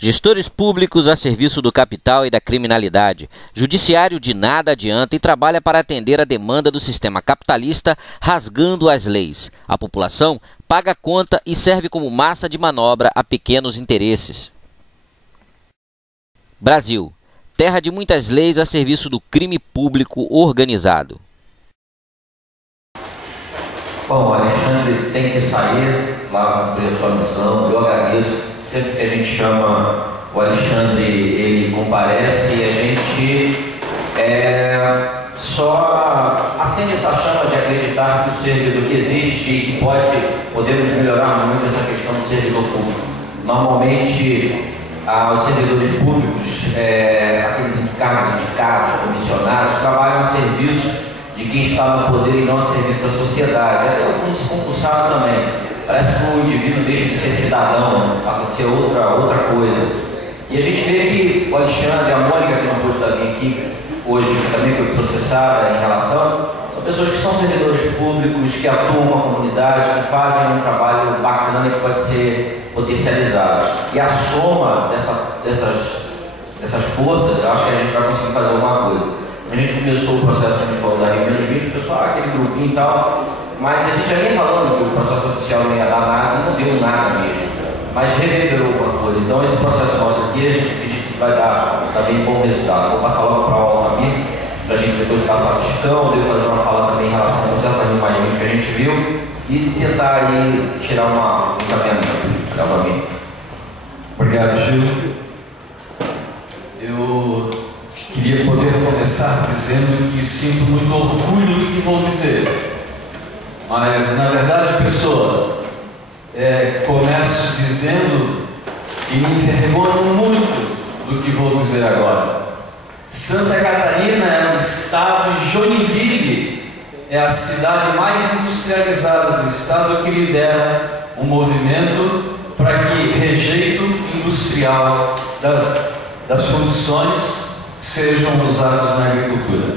Gestores públicos a serviço do capital e da criminalidade. Judiciário de nada adianta e trabalha para atender a demanda do sistema capitalista, rasgando as leis. A população paga a conta e serve como massa de manobra a pequenos interesses. Brasil, terra de muitas leis a serviço do crime público organizado. Bom, o Alexandre tem que sair lá cumprir a sua missão. Eu agradeço. Sempre que a gente chama o Alexandre, ele comparece e a gente só acende essa chama de acreditar que o servidor que existe e que podemos melhorar muito essa questão do servidor público. Normalmente, os servidores públicos, aqueles indicados, comissionados, trabalham a serviço de quem está no poder e não a serviço da sociedade. Até alguns se compulsaram também. Parece que o indivíduo deixa de ser cidadão, passa a ser outra coisa. E a gente vê que o Alexandre, a Mônica, que não pôde estar vir aqui hoje, que também foi processada em relação, são pessoas que são servidores públicos, que atuam com a comunidade, que fazem um trabalho bacana e que pode ser potencializado. E a soma dessas forças, eu acho que a gente vai conseguir fazer alguma coisa. Quando a gente começou o processo de da Rio-20, o pessoal, aquele grupinho e tal, mas a gente já vinha falando que o processo oficial não ia dar nada e não deu nada mesmo. Mas reverberou alguma coisa. Então esse processo nosso aqui, a gente acredita que vai dar também bom resultado. Vou passar logo para o Altamir, para a gente depois passar no Chicão, devo fazer uma fala também em relação a certas imagens que a gente viu e tentar aí tirar um encaminhamento para o Altamir. Obrigado, Gil. Eu queria poder começar dizendo que sinto muito orgulho do que vou dizer. Mas, na verdade, pessoa, começo dizendo que me envergonho muito do que vou dizer agora. Santa Catarina é um estado e Joinville é a cidade mais industrializada do estado que lidera um movimento para que rejeito industrial das condições sejam usados na agricultura.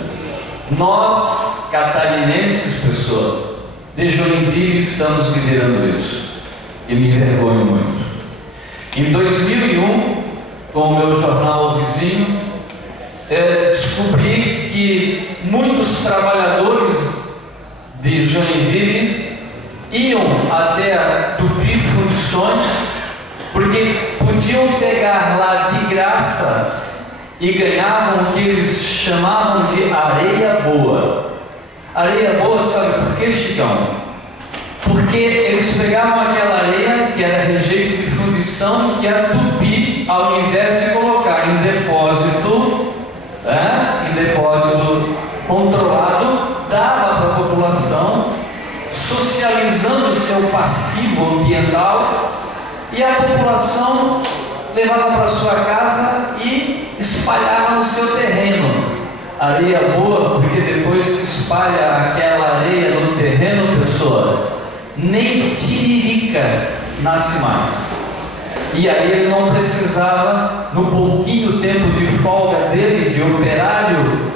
Nós, catarinenses, pessoa, de Joinville, estamos liderando isso. E me envergonho muito. Em 2001, com o meu jornal vizinho, descobri que muitos trabalhadores de Joinville iam até a Tupi Fundições porque podiam pegar lá de graça e ganhavam o que eles chamavam de areia boa. Areia boa, sabe por quê, Chicão? Porque eles pegavam aquela areia, que era rejeito de fundição, que a Tupi, ao invés de colocar em depósito controlado, dava para a população, socializando o seu passivo ambiental, e a população levava para sua casa e espalhava no seu terreno. Areia boa, porque depois que espalha aquela areia no terreno, pessoa, nem tiririca nasce mais. E aí ele não precisava, no pouquinho tempo de folga dele, de operário,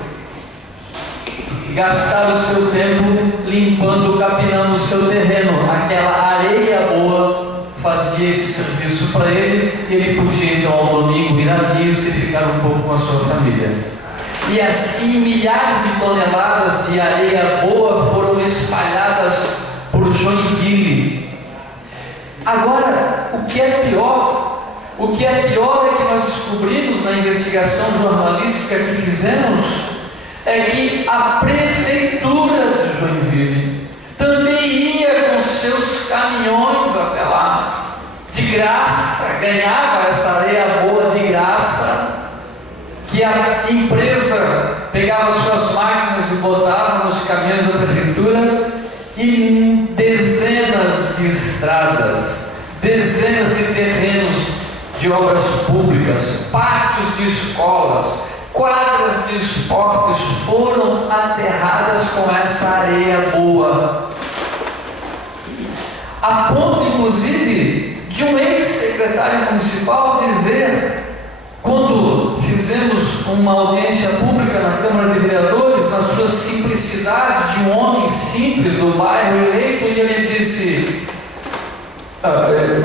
gastar o seu tempo limpando, capinando o seu terreno. Aquela areia boa fazia esse serviço para ele, e ele podia então ao domingo ir à missa e ficar um pouco com a sua família. E assim milhares de toneladas de areia boa foram espalhadas por Joinville. Agora, o que é pior é que nós descobrimos na investigação jornalística que fizemos é que a prefeitura de Joinville também ia com seus caminhões até lá, de graça, ganhava essa areia boa de graça, que a empresa pegava suas máquinas e botava nos caminhões da prefeitura, e dezenas de estradas, dezenas de terrenos de obras públicas, pátios de escolas, quadras de esportes foram aterradas com essa areia boa, a ponto inclusive de um ex-secretário municipal dizer, quando fizemos uma audiência pública na Câmara de Vereadores, na sua simplicidade de um homem simples do bairro eleito, e ele disse: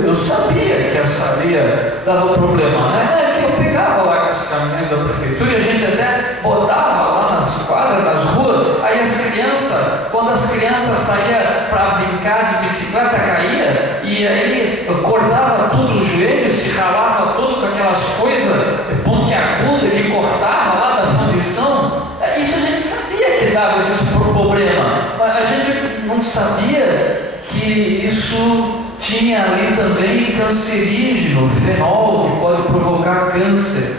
Eu sabia que essa areia dava problema, né? É que eu pegava lá com os caminhões da prefeitura e a gente até botava lá nas quadras, nas ruas, aí as crianças, quando as crianças saíam para brincar de bicicleta, caía, e aí cortava tudo o joelho, se ralava todo com aquelas coisas pontiagudas que cortava lá da fundição. Isso a gente sabia que dava esse problema, mas a gente não sabia que isso tinha ali também cancerígeno, fenol, que pode provocar câncer.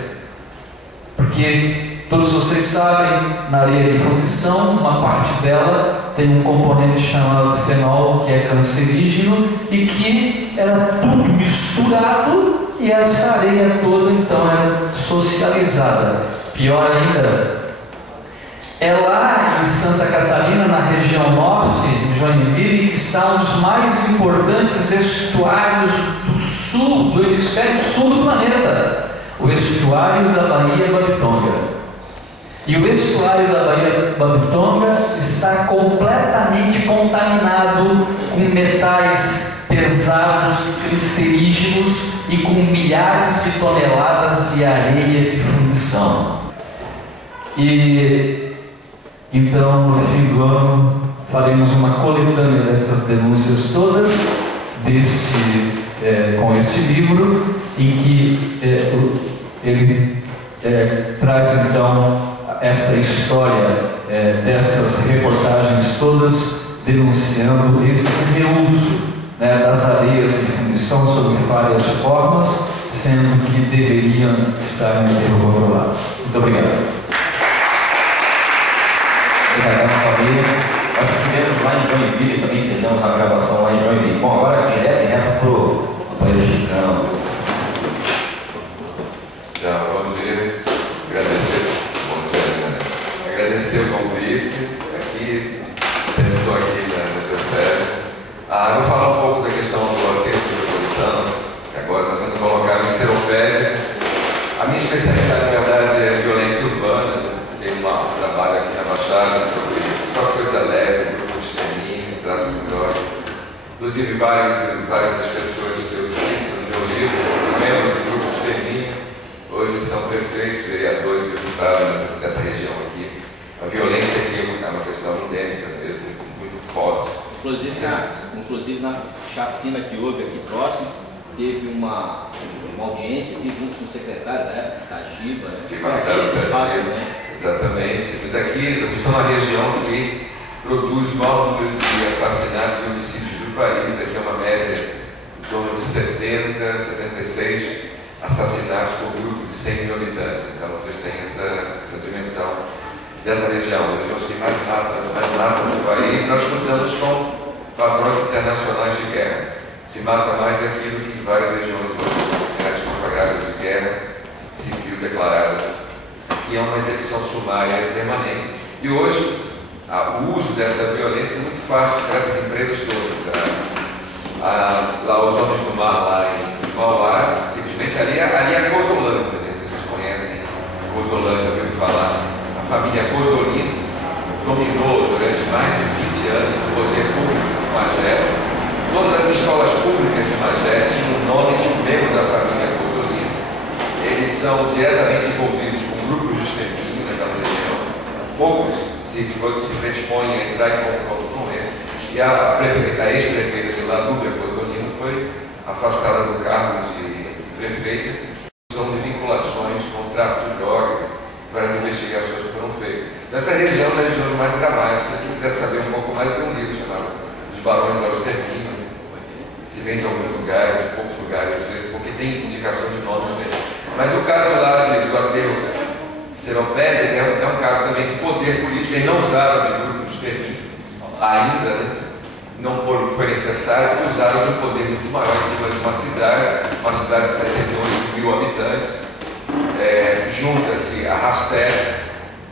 Porque todos vocês sabem, na areia de fundição, uma parte dela tem um componente chamado fenol, que é cancerígeno, e que era tudo misturado, e essa areia toda então era socializada. Pior ainda, é lá em Santa Catarina, na região norte, em Joinville, que estão os mais importantes estuários do sul, do hemisfério sul do planeta. O estuário da Baía Babitonga. E o estuário da Baía Babitonga está completamente contaminado com metais pesados, cancerígenos e com milhares de toneladas de areia de fundição. E então, no fim do ano, faremos uma coletânea dessas denúncias todas, com este livro, em que ele traz então esta história dessas reportagens todas, denunciando esse reuso das areias de fundição sob várias formas, sendo que deveriam estar em aterro controlado. Muito obrigado. Família. Nós estivemos lá em Joinville, também fizemos a gravação lá em Joinville. Bom, agora direto e reto para o companheiro Chicão. Bom dia, agradecer o convite, sempre estou aqui na TCE. Eu vou falar um pouco da questão do aterro metropolitano, que agora está sendo colocado em Seropédia. A minha especialidade, na verdade, é violência urbana. Tem um trabalho aqui na Baixada sobre só coisa leve, grupo de extermínio, tráfico de drogas. Inclusive, várias das pessoas que eu cito no meu livro, membros do grupo de extermínio, hoje são prefeitos, vereadores, deputados nessa região aqui. A violência aqui é uma questão endêmica mesmo, muito forte. Inclusive na chacina que houve aqui próximo, teve uma audiência aqui junto com o secretário da época, da Giba, Exatamente. Mas aqui nós estamos numa região que produz o maior número de assassinatos e homicídios do país. Aqui é uma média em torno de 70, 76 assassinatos por grupo de 100 mil habitantes. Então vocês têm essa dimensão dessa região. Nós temos que mais nada no país. Nós contamos com padrões internacionais de guerra. Se mata mais aqui do que em várias regiões conflagradas de guerra civil declarada. E é uma execução sumária permanente. E hoje, o uso dessa violência é muito fácil para essas empresas todas. Lá os Homens do Mar, lá em Mauá, simplesmente ali é a Cosolândia, né? Vocês conhecem Cosolândia, ouviram falar. A família Cosolino dominou durante mais de 20 anos o poder público de Magé. Todas as escolas públicas de Magé tinham o nome de um membro da família Cosolino. Eles são diretamente envolvidos com grupos de extermínio naquela região. Poucos se predispõem a entrar em confronto com ele. E a ex-prefeita de lá, Lúbia Cosolino, foi afastada do cargo de prefeita. São de vinculações com o tráfico de drogas, várias investigações que foram feitas. Nessa região é uma das regiões mais dramáticas. Quem quiser saber um pouco mais, tem um livro chamado Os Barões ao Extermínio. Se vende em alguns lugares, em poucos lugares, às vezes, porque tem indicação de nomes dele. Mas o caso lá do aterro Seropédia é um caso também de poder político. Eles não usaram de grupos de extermínio ainda, né? Não foi necessário, porque usaram de um poder muito maior em cima de uma cidade de 68 mil habitantes. Junta-se a Raster,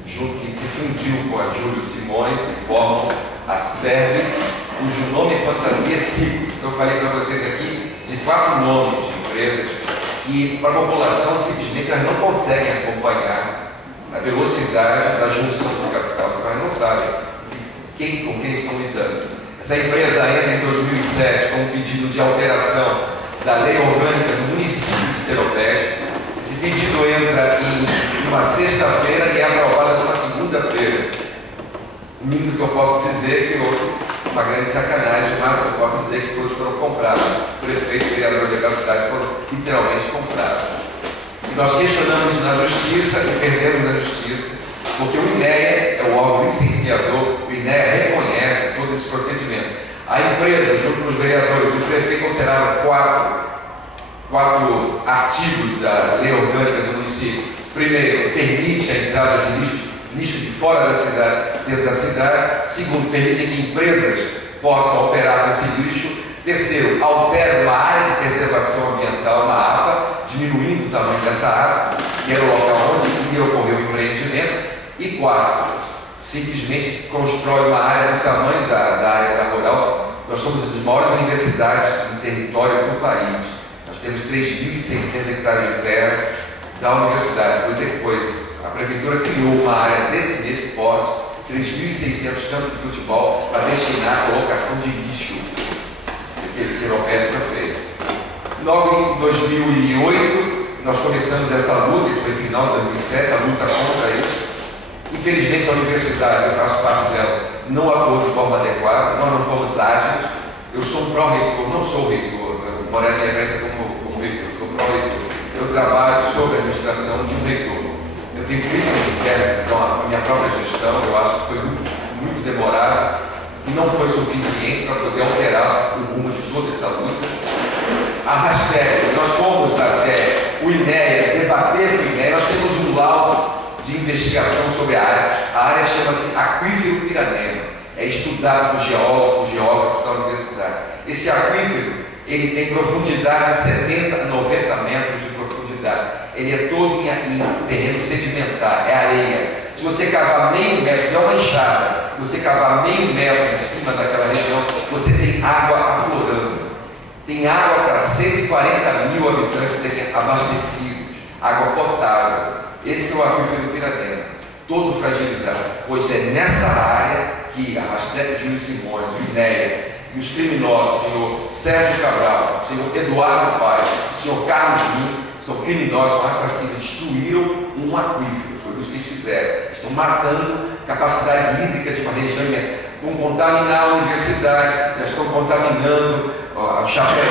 que se fundiu com a Júlio Simões e formam a SERB, cujo nome é fantasia Ciclos. Eu falei para vocês aqui de 4 nomes de empresas que, para a população, simplesmente elas não conseguem acompanhar a velocidade da junção do capital, porque elas não sabem com quem estão lidando. Essa empresa entra em 2007 com um pedido de alteração da lei orgânica do município de Seropédica. Esse pedido entra em uma sexta-feira e é aprovado numa segunda-feira. O mínimo que eu posso dizer é que houve uma grande sacanagem, mas eu posso dizer que todos foram comprados. O prefeito e o vereador da cidade foram literalmente comprados. E nós questionamos isso na justiça e perdemos na justiça, porque o INEA é o órgão licenciador, o INEA reconhece todo esse procedimento. A empresa, junto com os vereadores e o prefeito, alteraram quatro artigos da lei orgânica do município. Primeiro, permite a entrada de lixo de fora da cidade, dentro da cidade. Segundo, permite que empresas possam operar com esse lixo. Terceiro, altera uma área de preservação ambiental, uma APA, diminuindo o tamanho dessa área, que era o local onde iria ocorrer o empreendimento. E quarto, simplesmente constrói uma área do tamanho da área rural. Nós somos uma das maiores universidades no território do país. Nós temos 3.600 hectares de terra da universidade. Pois a prefeitura criou uma área desse mesmo porte, 3.600 campos de futebol, para destinar a colocação de lixo. Que o Seropédica fez. Logo em 2008, nós começamos essa luta, que foi no final de 2007, a luta contra isso. Infelizmente, a universidade, eu faço parte dela, não atuou de forma adequada, nós não fomos ágeis. Eu sou um pró-reitor, não sou reitor, eu moro na América como reitor, sou pró-reitor. Eu trabalho sobre a administração de um reitor. Eu tenho críticas internas, então, a minha própria gestão, eu acho que foi muito demorado. Não foi suficiente para poder alterar o rumo de toda essa luta. A hashtag, nós fomos até o INEA, debater com o INEA, nós temos um laudo de investigação sobre a área. A área chama-se Aquífero Piranema, é estudado por geólogos da universidade. Esse aquífero, ele tem profundidade de 70 a 90 metros de profundidade. Ele é todo em terreno sedimentar, é areia. Se você cavar meio metro, é uma enxada, você cavar meio metro em cima daquela região, você tem água aflorando. Tem água para 140 mil habitantes serem abastecidos, água potável. Esse é o aquífero Piranema, todo fragilizado, pois é nessa área que a hashtag Júlio Simões, o INEA e os criminosos, o senhor Sérgio Cabral, o senhor Eduardo Paes, o senhor Carlos Lima, são criminosos, assassinos, destruíram um aquífero. Foi isso que eles fizeram. Estão matando capacidade hídrica de uma região imensa. Vão contaminar a universidade, já estão contaminando a Chapéu,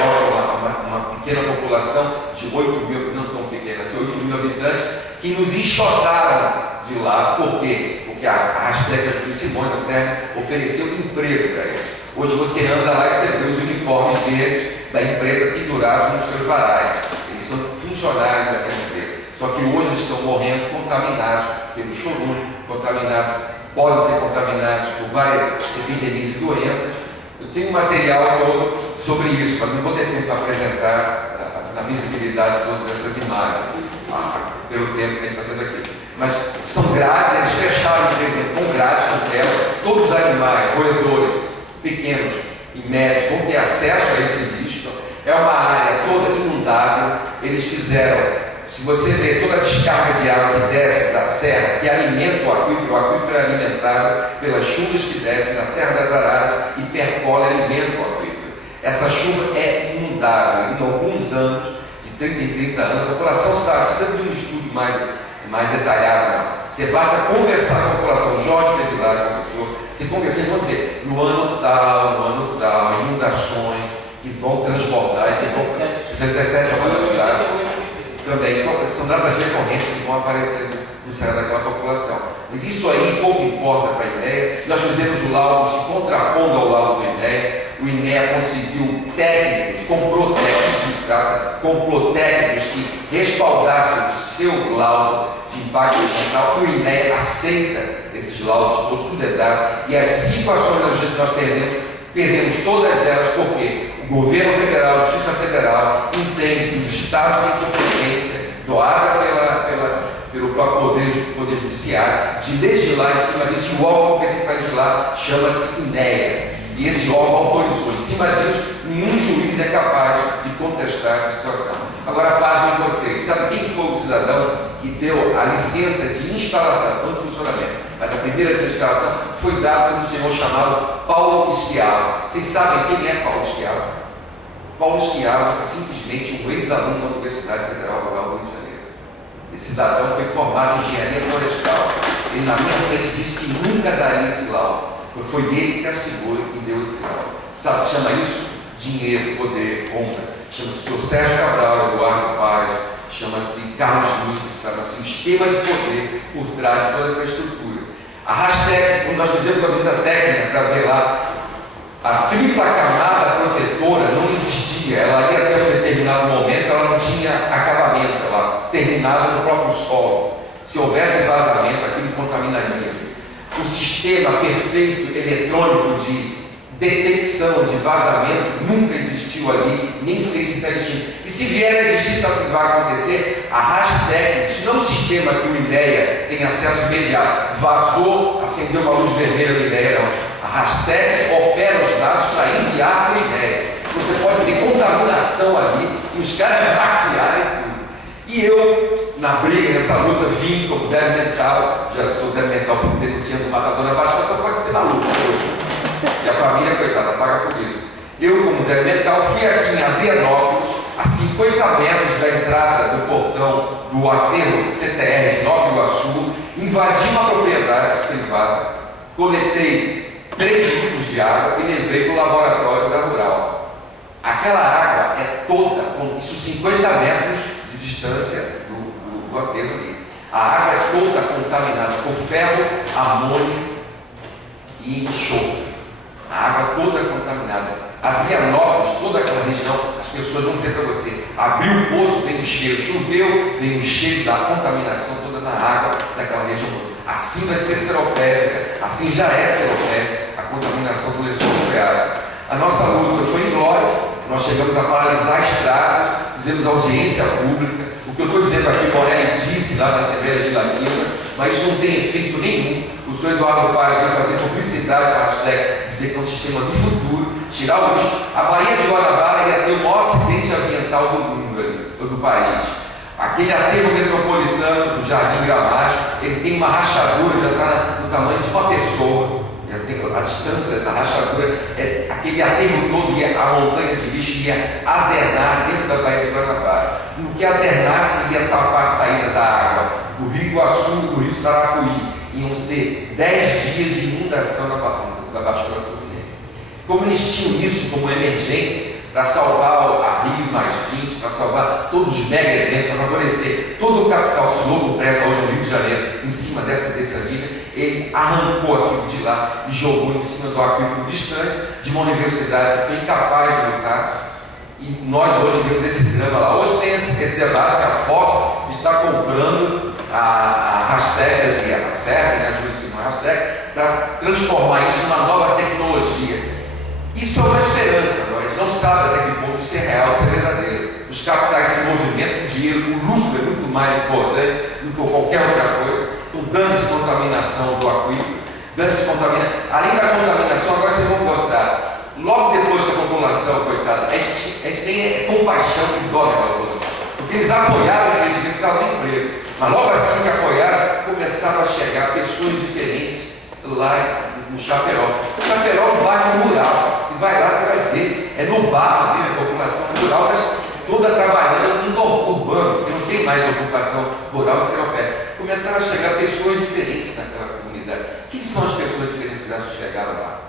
uma pequena população de 8 mil, não tão pequena, 8 mil habitantes, que nos enxotaram de lá. Por quê? Porque a hashtag Júlio Simões, a Sérgio, ofereceu emprego para eles. Hoje você anda lá e você vê os uniformes verdes da empresa pendurados nos seus varais. Eles são funcionários daquela empresa. Só que hoje eles estão morrendo contaminados pelo chorume, podem ser contaminados por várias epidemias e doenças. Eu tenho um material todo sobre isso, mas não vou ter tempo para apresentar na visibilidade de todas essas imagens, pelo tempo que a gente está tendo aqui. Mas são grades, eles fecharam o empreendimento com grades, com tela, todos os animais, roedores, pequenos e médios, vão ter acesso a esse lixo. É uma área toda inundável. Eles fizeram, se você ver toda a descarga de água que desce da serra, que alimenta o aquífero é alimentado pelas chuvas que descem da Serra das Araras e percola e alimenta o aquífero. Essa chuva é inundável. Em alguns anos, de 30 em 30 anos, a população sabe, precisa de um estudo mais detalhado. Não. Você basta conversar com a população. Jorge teve lá, conversou. Você conversa, eles vão dizer, no ano tal, inundações que vão transbordar, 67 também, são datas recorrentes que vão aparecer no cenário daquela população. Mas isso aí pouco importa para a INEA. Nós fizemos o laudo se contrapondo ao laudo do INEA. O INEA conseguiu técnicos, comprou técnicos que respaldassem o seu laudo de impacto ambiental, e o INEA aceita esses laudos todos, tudo é dado. E as 5 ações da justiça que nós perdemos todas elas, porque o governo federal, a Justiça Federal, entende que os estados têm competência, doada pelo próprio Poder Judiciário, de legislar em cima disso. O órgão competente para legislar chama-se INEA. E esse órgão autorizou. Em cima disso, nenhum juiz é capaz de contestar essa situação. Agora, pasmem vocês. Sabe quem foi o cidadão que deu a licença de instalação, não de funcionamento, mas a primeira administração foi dada por um senhor chamado Paulo Schiavo. Vocês sabem quem é Paulo Schiavo? Paulo Schiavo é simplesmente um ex-aluno da Universidade Federal Rural do Rio de Janeiro. Esse cidadão foi formado em engenharia florestal. Ele na minha frente disse que nunca daria esse laudo. Foi ele que assinou e deu esse laudo. Sabe, se chama isso dinheiro, poder, compra. Chama-se o senhor Sérgio Cabral, Eduardo Paz, chama-se Carlos Niques, chama-se o esquema de poder por trás de toda essa estrutura. A hashtag, quando nós fizemos a visita técnica para ver lá, a tripla camada protetora não existia. Ela ia até um determinado momento, ela não tinha acabamento, ela terminava no próprio solo. Se houvesse vazamento, aquilo contaminaria. O sistema perfeito eletrônico de detecção de vazamento nunca existiu ali, nem sei se está existindo. E se vier a existir, sabe o que vai acontecer? A hashtag, isso não é um sistema que o INEA tem acesso imediato. Vazou, acendeu uma luz vermelha no INEA, não. A hashtag opera os dados para enviar para o INEA. Você pode ter contaminação ali e os caras maquiarem tudo. E eu, na briga, nessa luta, vim como débil mental, já sou débil mental, fui denunciando o matador na Baixada, só pode ser na luta. E a família, coitada, paga por isso. Eu, como débil mental, fui aqui em Adrianópolis, a 50 metros da entrada do portão do aterro CTR de Nova Iguaçu, invadi uma propriedade privada, coletei 3 litros de água e levei para o laboratório da Rural. Aquela água é toda, com isso 50 metros de distância do aterro ali. A água é toda contaminada por ferro, amônio e enxofre. A água toda contaminada. Adrianópolis, toda aquela região, as pessoas vão dizer para você, abriu o poço, veio o cheiro, choveu, veio o cheiro da contaminação toda na água daquela região. Assim vai ser seropédica, assim já é seropédica a contaminação do lençol freático. A nossa luta foi em glória, nós chegamos a paralisar estradas, fizemos audiência pública. O que eu estou dizendo aqui, Morelli disse lá na Assembleia Legislativa, mas isso não tem efeito nenhum. O senhor Eduardo Paz vai fazer publicidade para a hashtag, dizer que é um sistema do futuro, tirar o lixo. A Baía de Guanabara ia ter o maior acidente ambiental do mundo ali, do país. Aquele aterro metropolitano do Jardim Gramacho, ele tem uma rachadura, já está no tamanho de uma pessoa. Já tem a distância dessa rachadura, aquele aterro todo, a montanha de lixo ia adernar dentro da Baía de Guanabara. No que adernasse, ia tapar a saída da água do Rio Iguaçu, do Rio Saracuí. Iam ser 10 dias de inundação da Baixada Fluminense. Como eles tinham isso como emergência, para salvar a Rio mais 20, para salvar todos os mega eventos, para favorecer todo o capital, esse novo prédio hoje no Rio de Janeiro, em cima dessa linha, ele arrancou aquilo de lá e jogou em cima do aquífero distante de uma universidade que foi incapaz de lutar. E nós hoje vemos esse drama lá. Hoje tem esse debate que a Fox está comprando a hashtag, a SERP, a Judicial Hashtag, para transformar isso numa nova tecnologia. Isso é uma esperança, não? A gente não sabe até que ponto isso é real, isso é verdadeiro. Os capitais se movimentam, o dinheiro, o lucro é muito mais importante do que qualquer outra coisa. Então, dane-se contaminação do aquífero, dane-se contaminação. Além da contaminação, agora vocês vão gostar. Logo depois que a população, coitada, a gente tem compaixão e dó daquela população. Porque eles apoiaram o empreendimento que estava no emprego. Mas logo assim que apoiaram, começaram a chegar pessoas diferentes lá no Chaperó. O Chaperó é um bairro rural. Você vai lá, você vai ver. É no bairro mesmo, a população rural, mas toda trabalhando no mundo urbano, porque não tem mais ocupação rural e seropédica. Começaram a chegar pessoas diferentes naquela comunidade. Quem são as pessoas diferentes que chegaram lá?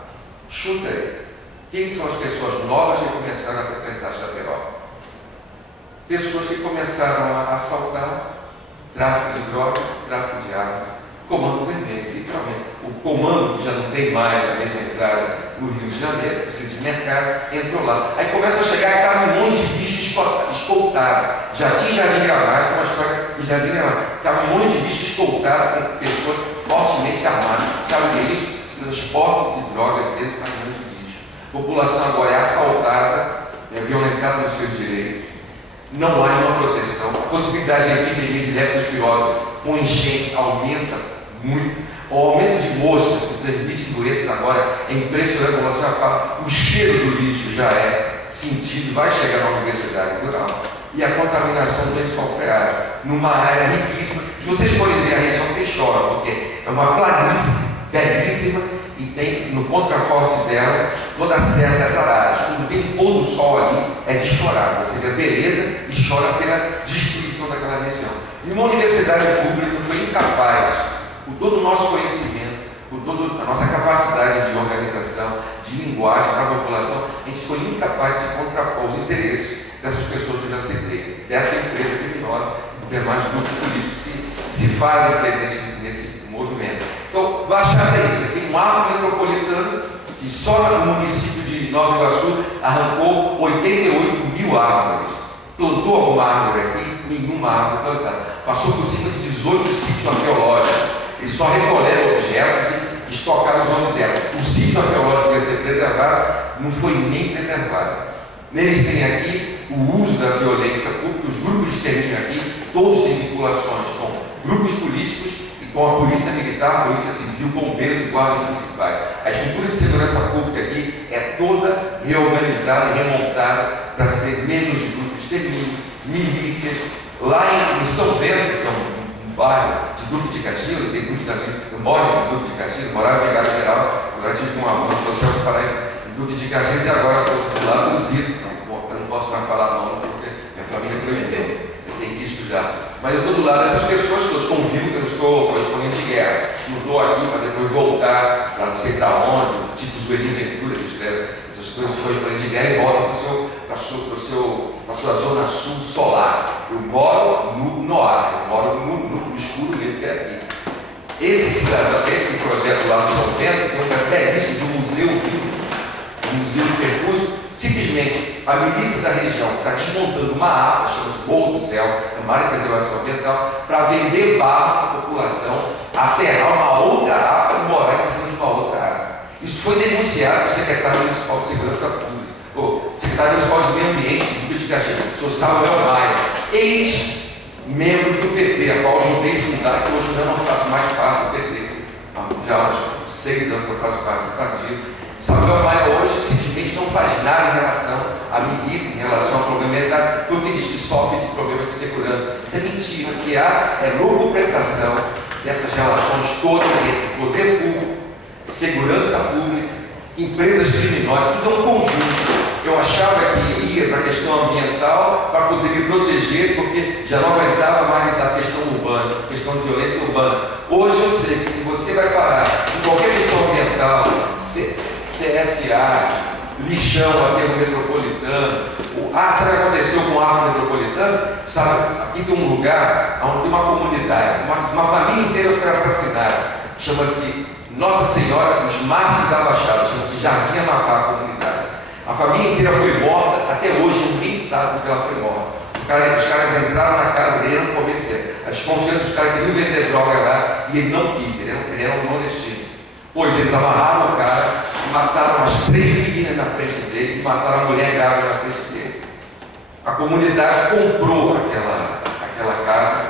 Chuta aí. Quem são as pessoas novas que começaram a frequentar Chaperó? Pessoas que começaram a assaltar, tráfico de drogas, tráfico de armas, comando vermelho, literalmente. O comando, que já não tem mais a mesma entrada no Rio de Janeiro, precisa de mercado, entrou lá. Aí começa a chegar caminhões de lixo escoltados. Já tinha Jardim Gramacho, uma história de Jardim Gramacho. Caminhões de lixo escoltados com pessoas fortemente armadas. Sabe o que é isso? Transporte de drogas dentro de caminhões de lixo. A população agora é assaltada, é violentada nos seus direitos. Não há nenhuma proteção. A possibilidade de epidemia de leptospirose com enchentes aumenta muito. O aumento de moscas que transmitem doenças agora é impressionante, como você já fala. O cheiro do lixo já é sentido, vai chegar na universidade rural. e a contaminação do lençol freático, numa área riquíssima. Se vocês forem ver a região, vocês choram, porque é uma planície belíssima e tem no contraforte dela toda a serra das araras. Quando tem um pôr do sol ali, é de chorar. Você vê a beleza e chora pela destruição daquela região. E uma universidade pública foi incapaz, por todo o nosso conhecimento, por toda a nossa capacidade de organização, de linguagem para a população, a gente foi incapaz de se contrapor os interesses dessas pessoas que eu já citei, dessa empresa criminosa e demais grupos políticos que se fazem presentes nesse movimento. Então, Baixada é isso. Você tem um arco metropolitano que só no município de Nova Iguaçu arrancou 88 mil árvores. Plantou alguma árvore aqui? Nenhuma árvore plantada. Passou por cima de 18 sítios arqueológicos. Eles só recolheram objetos e estocaram os onde eram. O sítio arqueológico que ia ser preservado não foi nem preservado. Neles tem aqui o uso da violência pública, os grupos de extermínio aqui, todos têm vinculações com grupos políticos e com a polícia militar, a polícia civil, bombeiros e guardas municipais. A estrutura de segurança pública aqui é toda reorganizada e remontada para ser menos grupos de extermínio, milícias. Lá em São Bento, que é um bairro de Duque de Caxias, tem muitos também, eu moro em Duque de Caxias, morava em Vigário Geral, agora tive um avanço social para em Duque de Caxias e agora estou do lado do Zito. Eu não posso mais falar nome porque minha família foi entender, eu tenho risco já. Mas eu estou do lado dessas pessoas todas, convivo que eu sou correspondente de guerra. Não estou aqui para depois voltar para não sei para onde, tipo Zueli Ventura, que escreve essas coisas de correspondente de guerra e volta para a sua zona sul solar. Eu moro no ar, eu moro no escuro mesmo que é aqui. Esse projeto lá no São Bento tem um belíssimo de um museu vivo, um museu de percurso. Simplesmente a milícia da região está desmontando uma APA, chama-se Morro do Céu, é uma área de preservação ambiental, para vender barro para a população, aterrar uma outra APA e morar em cima de uma outra área. Isso foi denunciado pelo secretário municipal de Segurança Pública, o secretário municipal de Meio Ambiente do Duque de Caxias, o senhor Samuel Maia, ex-membro do PT, a qual eu ajudei a fundar, que hoje eu não faço mais parte do PT. Já há uns 6 anos que eu faço parte desse partido. Samuel Maia hoje simplesmente não faz nada em relação à milícia, em relação ao problema militar, porque diz que sofre de problema de segurança. Isso é mentira. O que há é locupretação dessas relações todas entre poder público, segurança pública, empresas criminosas, tudo é um conjunto. Eu achava que ia para a questão ambiental para poder me proteger, porque já não aguentava mais lidar com a questão urbana, questão de violência urbana. Hoje eu sei que se você vai parar em qualquer questão ambiental, CSA, lixão, aterro metropolitano. Sabe o que aconteceu com o arco metropolitano? Sabe, aqui tem um lugar onde tem uma comunidade, uma família inteira foi assassinada. Chama-se Nossa Senhora dos Mártires da Baixada, chama-se Jardim Amapá, a comunidade. A família inteira foi morta, até hoje ninguém sabe porque ela foi morta. Os caras entraram na casa dele e não comerciaram. A desconfiança dos caras queriam vender droga lá e ele não quis, ele era um nordestino. Pois eles amarraram o cara, mataram as 3 meninas na frente dele e mataram a mulher grávida na frente dele. A comunidade comprou aquela casa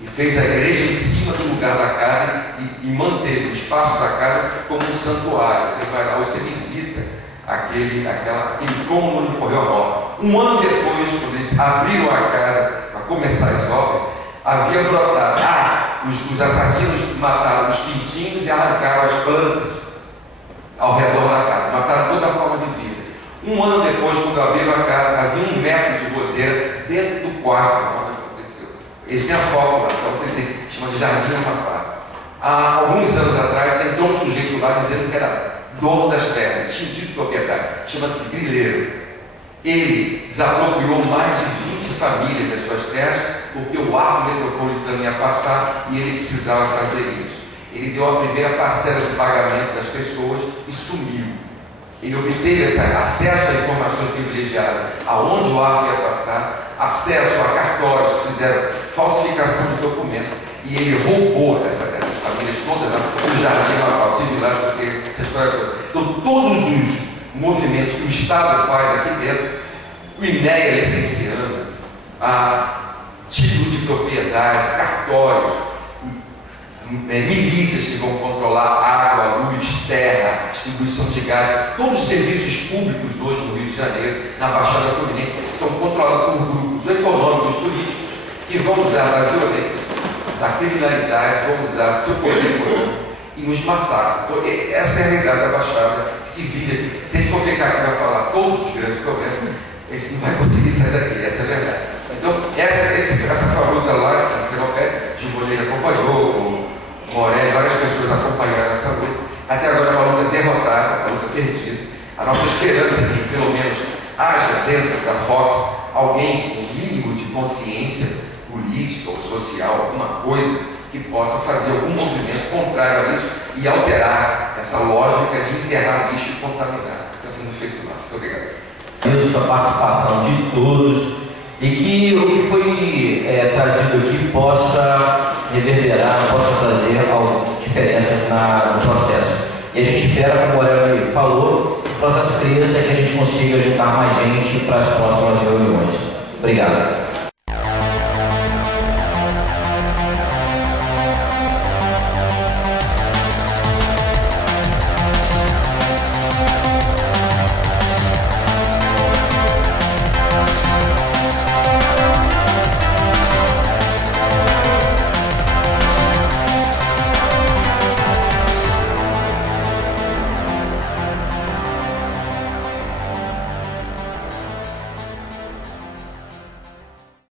e fez a igreja em cima do lugar da casa e manteve o espaço da casa como um santuário. Você vai lá, você visita aquele cômodo onde morreu a morte. Um ano depois, quando eles abriram a casa para começar as obras, havia brotado. Os assassinos mataram os pintinhos e arrancaram as plantas ao redor da casa, mataram toda a forma de vida. Um ano depois, quando abriram a casa, havia 1 metro de roseira dentro do quarto quando aconteceu. Eles têm a foto lá, só vocês verem, chama de Jardim Amapá. Há alguns anos atrás, entrou um sujeito lá dizendo que era dono das terras, tinha título de propriedade, chama-se Grileiro. Ele desapropriou mais de 20 famílias das suas terras, porque o arco metropolitano ia passar e ele precisava fazer isso. Ele deu a primeira parcela de pagamento das pessoas e sumiu. Ele obteve acesso a informações privilegiadas, aonde o arco ia passar, acesso a cartórios que fizeram falsificação de documento, e ele roubou essas famílias todas lá do Jardim Amapá, tive lá porque essa história toda. Então, todos os movimentos que o Estado faz aqui dentro, o INEA licenciando, a título de propriedade, cartórios, milícias que vão controlar água, luz, terra, distribuição de gás, todos os serviços públicos hoje no Rio de Janeiro, na Baixada Fluminense, são controlados por grupos econômicos, políticos, que vão usar da violência, da criminalidade, vão usar do seu poder econômico e nos massacram. Então, essa é a realidade da Baixada, que se vive aqui. Se a gente for ficar aqui para falar todos os grandes problemas, a gente não vai conseguir sair daqui, essa é a verdade. Então, essa fabuta lá, em Sinopé, Gilboneira acompanhou, o Morelli, várias pessoas acompanharam essa luta. Até agora é uma luta derrotada, uma luta perdida. A nossa esperança é que, pelo menos, haja dentro da Fox alguém com um mínimo de consciência política ou social, alguma coisa que possa fazer algum movimento contrário a isso e alterar essa lógica de enterrar lixo e contaminar. Está sendo feito lá. Muito obrigado. Isso, a participação de todos e que o que foi trazido aqui possa reverberar, possa trazer alguma diferença no processo. E a gente espera, como o Morelli falou, que o processo cresça e que a gente consiga juntar mais gente para as próximas reuniões. Obrigado.